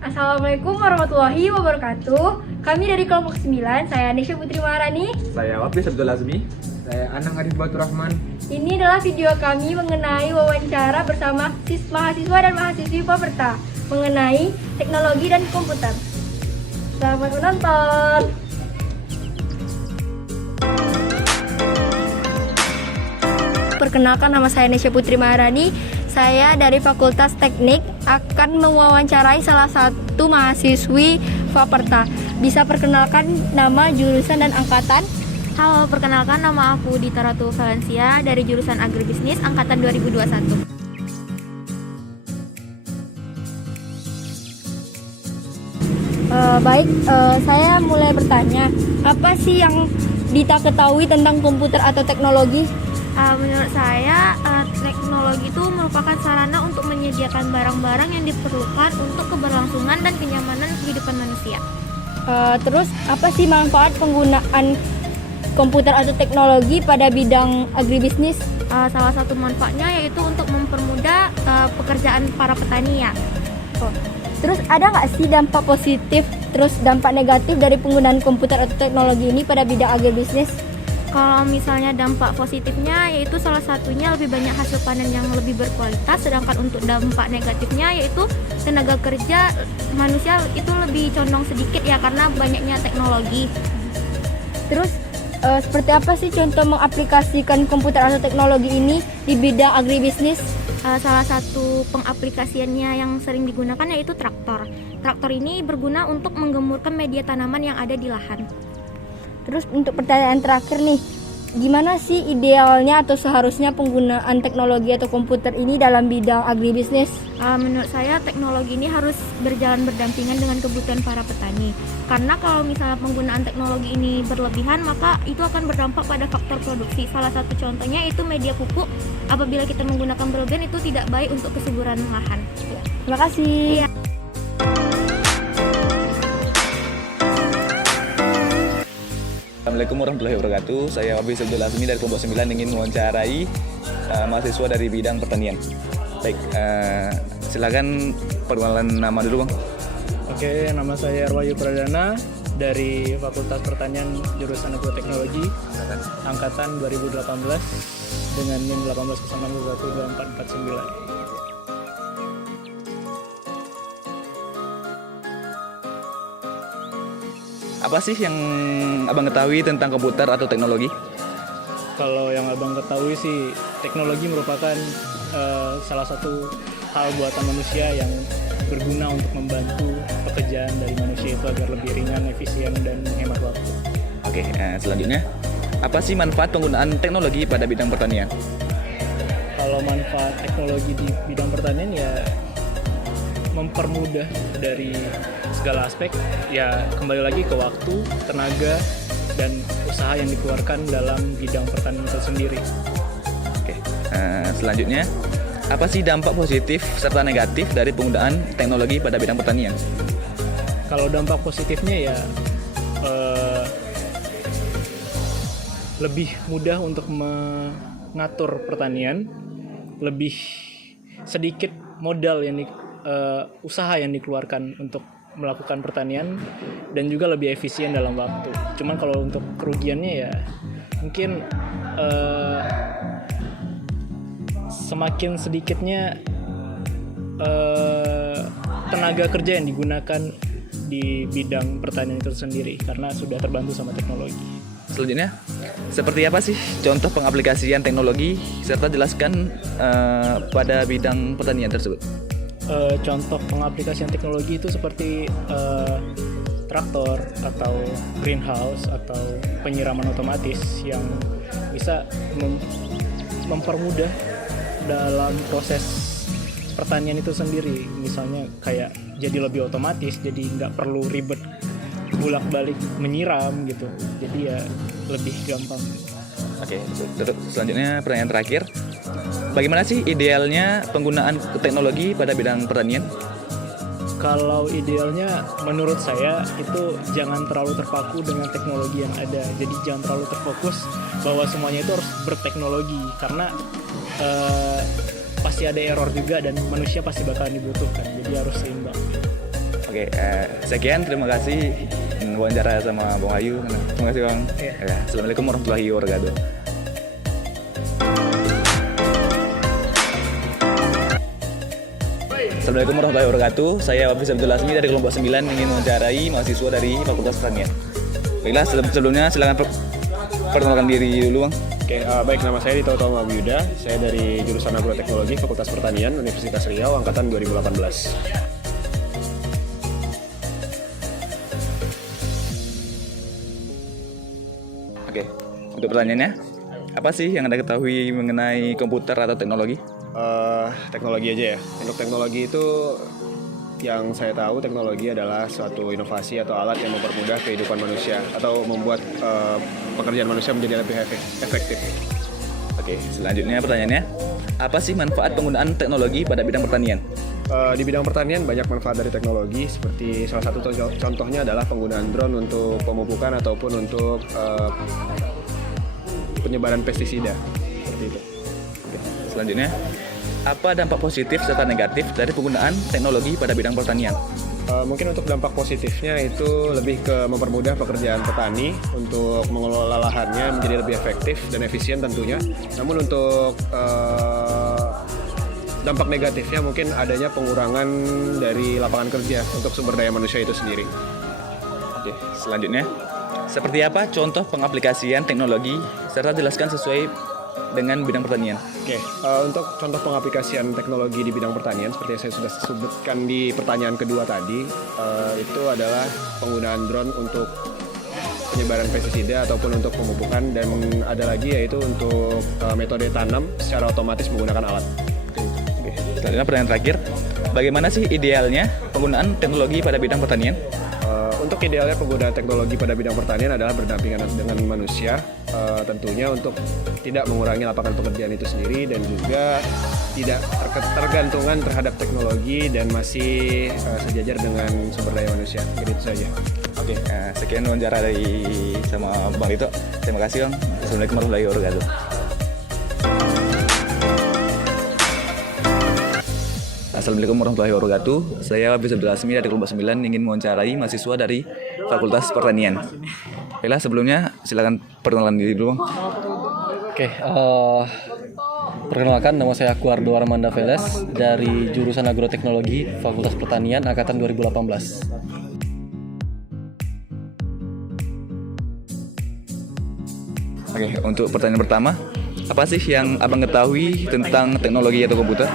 Assalamualaikum warahmatullahi wabarakatuh. Kami dari kelompok 9, saya Nisha Putri Maharani. Saya Wafis Abdul Azmi. Saya Anang Arif Batur Rahman. Ini adalah video kami mengenai wawancara bersama mahasiswa dan mahasiswi Faperta mengenai teknologi dan komputer. Selamat menonton. Perkenalkan, nama saya Nisha Putri Maharani. Saya dari Fakultas Teknik akan mewawancarai salah satu mahasiswi Faperta. Bisa perkenalkan nama, jurusan, dan angkatan? Halo, perkenalkan nama aku Dita Ratu Valencia dari jurusan Agribisnis angkatan 2021. Saya mulai bertanya, apa sih yang Dita ketahui tentang komputer atau teknologi? Menurut saya, teknologi itu merupakan sarana untuk menyediakan barang-barang yang diperlukan untuk keberlangsungan dan kenyamanan kehidupan manusia. Terus apa sih manfaat penggunaan komputer atau teknologi pada bidang agribisnis? Salah satu manfaatnya yaitu untuk mempermudah pekerjaan para petani ya. Terus ada nggak sih dampak positif, terus dampak negatif dari penggunaan komputer atau teknologi ini pada bidang agribisnis? Kalau misalnya dampak positifnya yaitu salah satunya lebih banyak hasil panen yang lebih berkualitas, sedangkan untuk dampak negatifnya yaitu tenaga kerja manusia itu lebih condong sedikit ya karena banyaknya teknologi. Terus seperti apa sih contoh mengaplikasikan komputer atau teknologi ini di bidang agribisnis? Salah satu pengaplikasiannya yang sering digunakan yaitu traktor. Traktor ini berguna untuk menggemburkan media tanaman yang ada di lahan. Terus untuk pertanyaan terakhir nih, gimana sih idealnya atau seharusnya penggunaan teknologi atau komputer ini dalam bidang agribisnis? Menurut saya teknologi ini harus berjalan berdampingan dengan kebutuhan para petani. Karena kalau misalnya penggunaan teknologi ini berlebihan, maka itu akan berdampak pada faktor produksi. Salah satu contohnya itu media pupuk. Apabila kita menggunakan berlebihan itu tidak baik untuk kesuburan lahan. Terima kasih. Iya. Assalamualaikum warahmatullahi wabarakatuh. Saya Wafis Abdul Azmi dari kelompok 9 ingin mewawancarai mahasiswa dari bidang pertanian. Baik, silakan perkenalan nama dulu, Bang. Oke, nama saya Arwayu Pradana dari Fakultas Pertanian jurusan Agroteknologi angkatan 2018 dengan NIM 18,612449. Apa sih yang Abang ketahui tentang komputer atau teknologi? Kalau yang abang ketahui sih, teknologi merupakan salah satu hal buatan manusia yang berguna untuk membantu pekerjaan dari manusia itu agar lebih ringan, efisien, dan menghemat waktu. Oke, selanjutnya, apa sih manfaat penggunaan teknologi pada bidang pertanian? Kalau manfaat teknologi di bidang pertanian ya mempermudah dari segala aspek, ya kembali lagi ke waktu, tenaga, dan usaha yang dikeluarkan dalam bidang pertanian itu sendiri. Oke, selanjutnya, apa sih dampak positif serta negatif dari penggunaan teknologi pada bidang pertanian? Kalau dampak positifnya ya lebih mudah untuk mengatur pertanian, lebih sedikit modal yang usaha yang dikeluarkan untuk melakukan pertanian, dan juga lebih efisien dalam waktu. Cuman kalau untuk kerugiannya ya mungkin semakin sedikitnya tenaga kerja yang digunakan di bidang pertanian itu sendiri karena sudah terbantu sama teknologi. Selanjutnya, seperti apa sih contoh pengaplikasian teknologi serta jelaskan pada bidang pertanian tersebut? Contoh pengaplikasian teknologi itu seperti traktor atau greenhouse atau penyiraman otomatis yang bisa mempermudah dalam proses pertanian itu sendiri. Misalnya kayak jadi lebih otomatis, jadi nggak perlu ribet bolak-balik menyiram gitu. Jadi ya lebih gampang. Oke, terus selanjutnya pertanyaan terakhir. Bagaimana sih idealnya penggunaan teknologi pada bidang pertanian? Kalau idealnya menurut saya itu jangan terlalu terpaku dengan teknologi yang ada. Jadi jangan terlalu terfokus bahwa semuanya itu harus berteknologi, karena pasti ada error juga dan manusia pasti bakalan dibutuhkan, jadi harus seimbang. Oke, sekian, terima kasih wawancara sama Bang Ayu. Terima kasih Bang. Iya. Ya, Assalamualaikum warahmatullahi wabarakatuh. Assalamualaikum warahmatullahi wabarakatuh. Saya Hafiz Abdul Azmi dari kelompok 9 ingin mewawancarai mahasiswa dari Fakultas Pertanian. Baiklah, sebelumnya silakan perkenalkan diri dulu Bang. Oke, baik, nama saya Dito Toma Buyuda. Saya dari jurusan Agroteknologi Fakultas Pertanian Universitas Riau angkatan 2018. Oke, untuk pertanyaannya, apa sih yang Anda ketahui mengenai komputer atau teknologi? Teknologi aja ya. Untuk teknologi itu yang saya tahu, teknologi adalah suatu inovasi atau alat yang mempermudah kehidupan manusia atau membuat pekerjaan manusia menjadi lebih efektif. Oke, selanjutnya pertanyaannya, apa sih manfaat penggunaan teknologi pada bidang pertanian? Di bidang pertanian banyak manfaat dari teknologi, seperti salah satu contohnya adalah penggunaan drone untuk pemupukan ataupun untuk penyebaran pestisida, seperti itu. Oke, selanjutnya, apa dampak positif serta negatif dari penggunaan teknologi pada bidang pertanian? Mungkin untuk dampak positifnya itu lebih ke mempermudah pekerjaan petani untuk mengelola lahannya menjadi lebih efektif dan efisien tentunya. Namun untuk dampak negatifnya mungkin adanya pengurangan dari lapangan kerja untuk sumber daya manusia itu sendiri. Oke, selanjutnya, seperti apa contoh pengaplikasian teknologi serta jelaskan sesuai dengan bidang pertanian? Oke, untuk contoh pengaplikasian teknologi di bidang pertanian seperti yang saya sudah sebutkan di pertanyaan kedua tadi, itu adalah penggunaan drone untuk penyebaran pestisida ataupun untuk pemupukan, dan ada lagi yaitu untuk metode tanam secara otomatis menggunakan alat. Oke, selanjutnya pertanyaan terakhir, bagaimana sih idealnya penggunaan teknologi pada bidang pertanian? Untuk idealnya penggunaan teknologi pada bidang pertanian adalah berdampingan dengan manusia, tentunya untuk tidak mengurangi lapangan pekerjaan itu sendiri dan juga tidak tergantungan terhadap teknologi dan masih sejajar dengan sumber daya manusia. Jadi itu saja. Oke, sekian wawancara dari sama Bang Dito. Terima kasih Bang. Assalamualaikum warahmatullahi wabarakatuh. Assalamualaikum warahmatullahi wabarakatuh. Saya Hafiz Abdul Azmi dari kelompok 9 ingin mewawancarai mahasiswa dari Fakultas Pertanian. Baiklah, sebelumnya silakan perkenalan diri dulu Bang. Oke, perkenalkan nama saya Akuardo Armanda Veles dari jurusan Agroteknologi Fakultas Pertanian angkatan 2018. Oke, untuk pertanyaan pertama, apa sih yang Abang ketahui tentang teknologi atau komputer?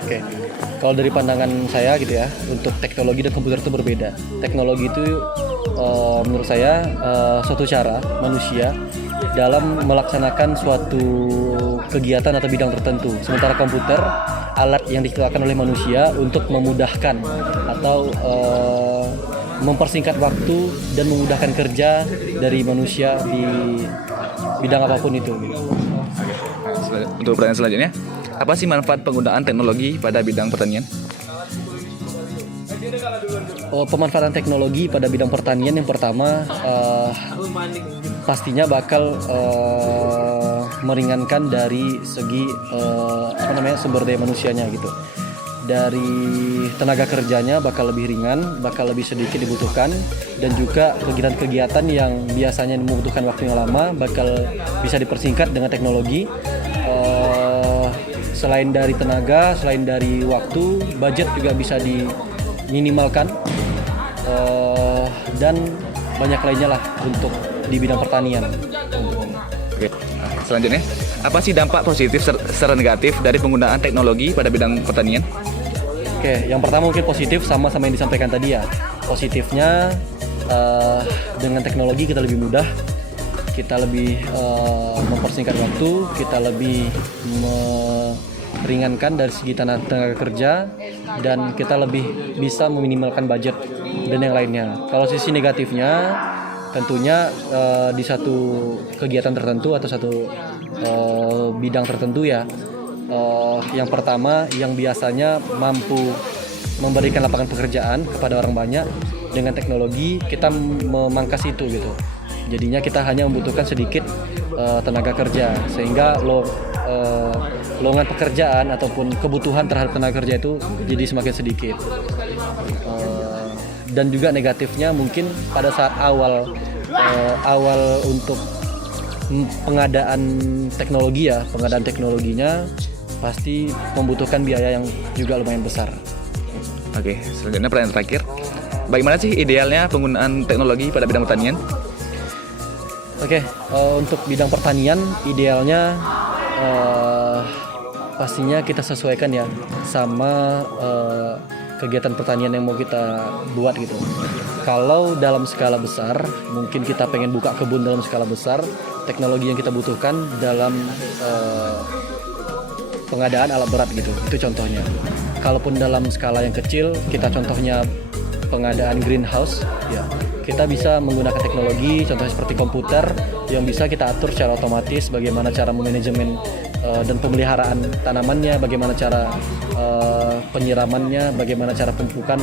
Oke, kalau dari pandangan saya gitu ya, untuk teknologi dan komputer itu berbeda. Teknologi itu menurut saya suatu cara manusia dalam melaksanakan suatu kegiatan atau bidang tertentu. Sementara komputer, alat yang diciptakan oleh manusia untuk memudahkan atau mempersingkat waktu dan memudahkan kerja dari manusia di bidang apapun itu. Untuk pertanyaan selanjutnya, apa sih manfaat penggunaan teknologi pada bidang pertanian? Pemanfaatan teknologi pada bidang pertanian yang pertama pastinya bakal meringankan dari segi sumber daya manusianya gitu. Dari tenaga kerjanya bakal lebih ringan, bakal lebih sedikit dibutuhkan, dan juga kegiatan-kegiatan yang biasanya membutuhkan waktu yang lama bakal bisa dipersingkat dengan teknologi. Selain dari tenaga, selain dari waktu, budget juga bisa diminimalkan, dan banyak lainnya lah untuk di bidang pertanian. Oke, selanjutnya, apa sih dampak positif serta negatif dari penggunaan teknologi pada bidang pertanian? Oke, yang pertama mungkin positif sama yang disampaikan tadi ya. Positifnya dengan teknologi kita lebih mudah, kita lebih mempersingkat waktu, kita lebih meringankan dari segi tenaga kerja, dan kita lebih bisa meminimalkan budget dan yang lainnya. Kalau sisi negatifnya tentunya di satu kegiatan tertentu atau satu bidang tertentu ya, yang pertama yang biasanya mampu memberikan lapangan pekerjaan kepada orang banyak, dengan teknologi kita memangkas itu gitu. Jadinya kita hanya membutuhkan sedikit tenaga kerja, sehingga lowongan pekerjaan ataupun kebutuhan terhadap tenaga kerja itu jadi semakin sedikit. Dan juga negatifnya mungkin pada saat awal untuk pengadaan teknologinya pasti membutuhkan biaya yang juga lumayan besar. Oke, selanjutnya pertanyaan terakhir. Bagaimana sih idealnya penggunaan teknologi pada bidang pertanian? Oke, untuk bidang pertanian idealnya pastinya kita sesuaikan ya sama kegiatan pertanian yang mau kita buat gitu. Kalau dalam skala besar, mungkin kita pengen buka kebun dalam skala besar, teknologi yang kita butuhkan dalam pengadaan alat berat gitu, itu contohnya. Kalaupun dalam skala yang kecil, kita contohnya pengadaan greenhouse, ya kita bisa menggunakan teknologi, contohnya seperti komputer yang bisa kita atur secara otomatis bagaimana cara memanajemen dan pemeliharaan tanamannya, bagaimana cara penyiramannya, bagaimana cara pemupukan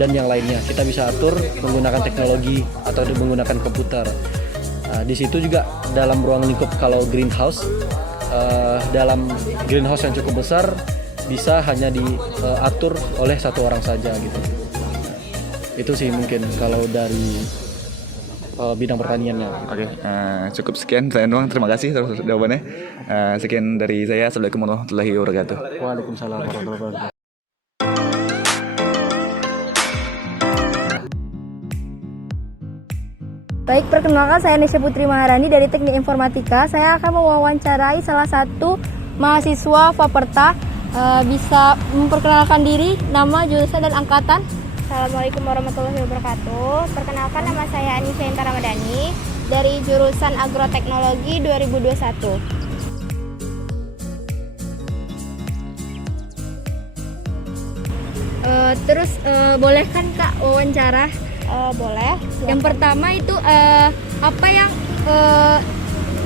dan yang lainnya. Kita bisa atur menggunakan teknologi atau menggunakan komputer. Di situ juga dalam ruang lingkup kalau greenhouse, dalam greenhouse yang cukup besar bisa hanya diatur oleh satu orang saja gitu. Itu sih mungkin kalau dari bidang pertaniannya. Oke, cukup sekian pertanyaan doang. Terima kasih atas jawabannya. Sekian dari saya. Assalamualaikum warahmatullahi wabarakatuh. Waalaikumsalam warahmatullahi wabarakatuh. Baik, perkenalkan saya Nesya Putri Maharani dari Teknik Informatika. Saya akan mewawancarai salah satu mahasiswa Faperta. Bisa memperkenalkan diri, nama, jurusan, dan angkatan. Assalamualaikum warahmatullahi wabarakatuh. Perkenalkan, nama saya Anisha Inta Ramadhani dari jurusan Agroteknologi 2021. Boleh kan Kak wawancara? Boleh. Yang pertama itu apa yang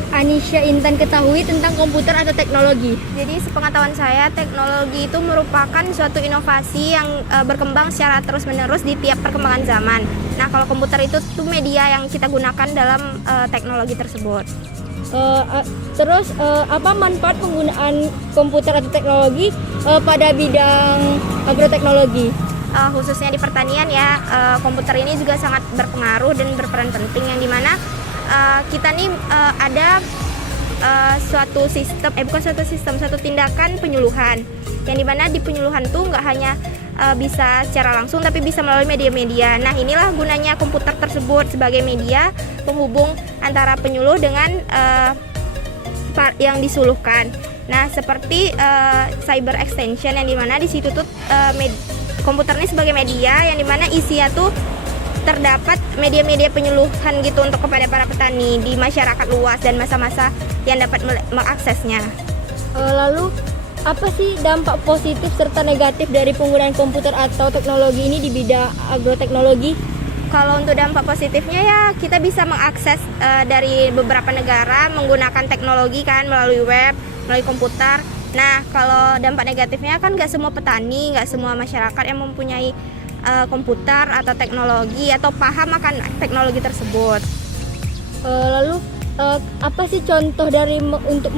Anisha Intan ketahui tentang komputer atau teknologi? Jadi sepengetahuan saya, teknologi itu merupakan suatu inovasi yang berkembang secara terus-menerus di tiap perkembangan zaman. Nah, kalau komputer itu tuh media yang kita gunakan dalam teknologi tersebut. Apa manfaat penggunaan komputer atau teknologi pada bidang agroteknologi? Khususnya di pertanian ya, komputer ini juga sangat berpengaruh dan berperan penting, yang dimana kita nih ada suatu tindakan penyuluhan, yang dimana di penyuluhan tuh nggak hanya bisa secara langsung tapi bisa melalui media-media. Nah, inilah gunanya komputer tersebut sebagai media penghubung antara penyuluh dengan yang disuluhkan. Nah, seperti cyber extension, yang dimana di situ tuh komputer ini sebagai media yang dimana isinya tuh terdapat media-media penyuluhan gitu untuk kepada para petani di masyarakat luas dan masa-masa yang dapat mengaksesnya. Lalu apa sih dampak positif serta negatif dari penggunaan komputer atau teknologi ini di bidang agroteknologi? Kalau untuk dampak positifnya ya kita bisa mengakses dari beberapa negara menggunakan teknologi kan, melalui web, melalui komputer. Nah, kalau dampak negatifnya kan nggak semua petani, nggak semua masyarakat yang mempunyai komputer atau teknologi atau paham akan teknologi tersebut. Lalu apa sih contoh dari untuk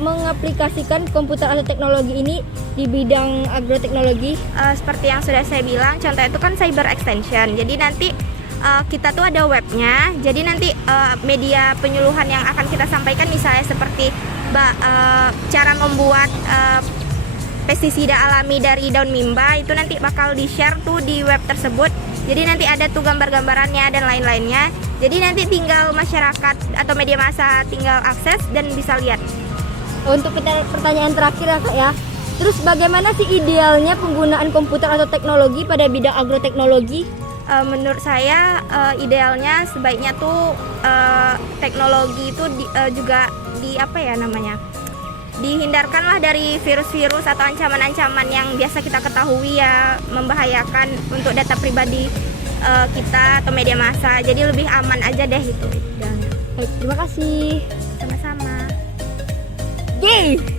mengaplikasikan komputer atau teknologi ini di bidang agroteknologi? Seperti yang sudah saya bilang, contoh itu kan cyber extension. Jadi nanti kita tuh ada webnya. Jadi nanti media penyuluhan yang akan kita sampaikan misalnya seperti cara membuat pestisida alami dari daun mimba, itu nanti bakal di-share tuh di web tersebut. Jadi nanti ada tuh gambar-gambarannya dan lain-lainnya. Jadi nanti tinggal masyarakat atau media massa tinggal akses dan bisa lihat. Untuk pertanyaan terakhir ya Kak ya. Terus bagaimana sih idealnya penggunaan komputer atau teknologi pada bidang agroteknologi? Menurut saya idealnya sebaiknya tuh teknologi itu juga dihindarkanlah dari virus-virus atau ancaman-ancaman yang biasa kita ketahui ya, membahayakan untuk data pribadi kita atau media massa. Jadi lebih aman aja deh itu idealnya. Baik, terima kasih. Sama-sama. Yeay!